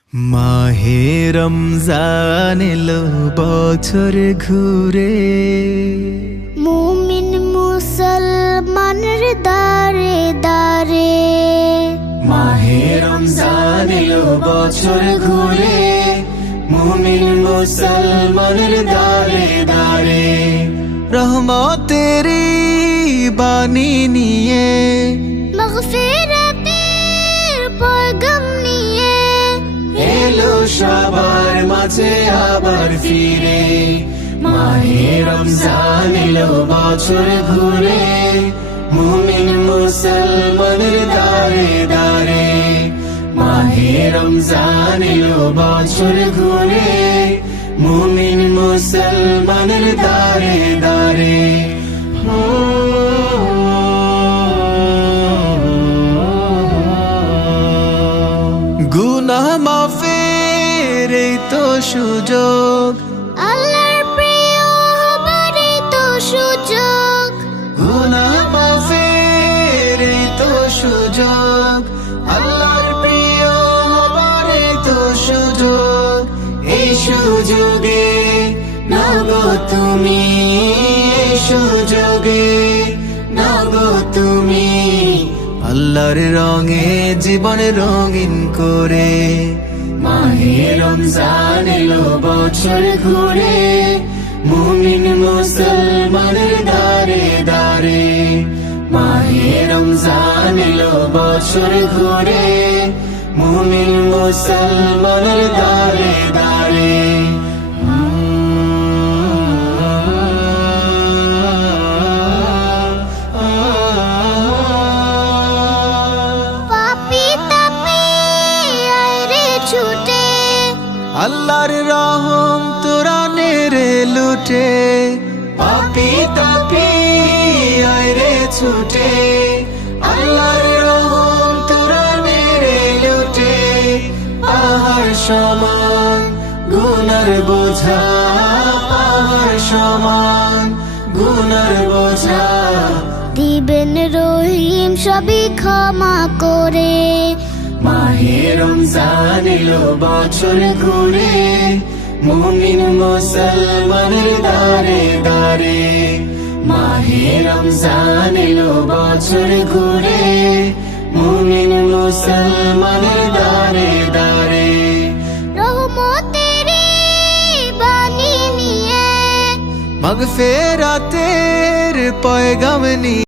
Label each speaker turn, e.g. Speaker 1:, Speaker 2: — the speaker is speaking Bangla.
Speaker 1: মাহে রমজান এলো বছর ঘুরে,
Speaker 2: মুমিন মুসলমানের দারে দারে।
Speaker 1: মাহে রমজান এলো বছর ঘুরে, মুমিন মুসলমানের দারে দারে। রহমতেরি বাণী নিয়ে,
Speaker 2: মাগফিরাতের পয়গাম নিয়ে
Speaker 1: এলো সবার মাঝে আবার ফিরে। মাহে রমজান এলো বছর ঘুরে, মুমিন মুসলমানের দারে দারে। মাহে রমজান এলো বছর ঘুরে, মুমিন মুসলমানের দারে দারে। গুনাহ মাফের এই তো সুযোগ,
Speaker 2: আল্লাহর প্রিয় হবার এই তো সুযোগ।
Speaker 1: গুনাহ মাফের এই তো সুযোগ, আল্লাহর প্রিয় হবার এই তো সুযোগ। এই সুযোগে নাগো তুমি, এই সুযোগে নাগো তুমি, আল্লাহর রঙে জীবন রঙিন করে। মাহে রমজান এলো বছর ঘুরে, মুমিন মুসলমানের দারে দারে। মাহে রমজান এলো বছর ঘুরে, মুমিন মুসলমানের দারে দারে।
Speaker 2: পাপী তাপী আয় রে ছুটে,
Speaker 1: আল্লাহর রহম তোরা নেরে লুটে। পাপী তাপী আয় রে ছুটে, আল্লাহর রহম তোরা নেরে লুটে। পাহাড় সমান গুনার বোঝা, পাহাড় সমান গুনার বোঝা,
Speaker 2: দিবেন রহিম সবই ক্ষমা করে।
Speaker 1: মাহে রমজান এলো বছর ঘুরে, মুমিন মুসলমানের দারে দারে। মাহে রমজান এলো বছর ঘুরে, মুমিন মুসলমানের দারে দারে।
Speaker 2: রহমতেরি বাণী নিয়ে
Speaker 1: মাগফিরাতের পয়গাম নিয়ে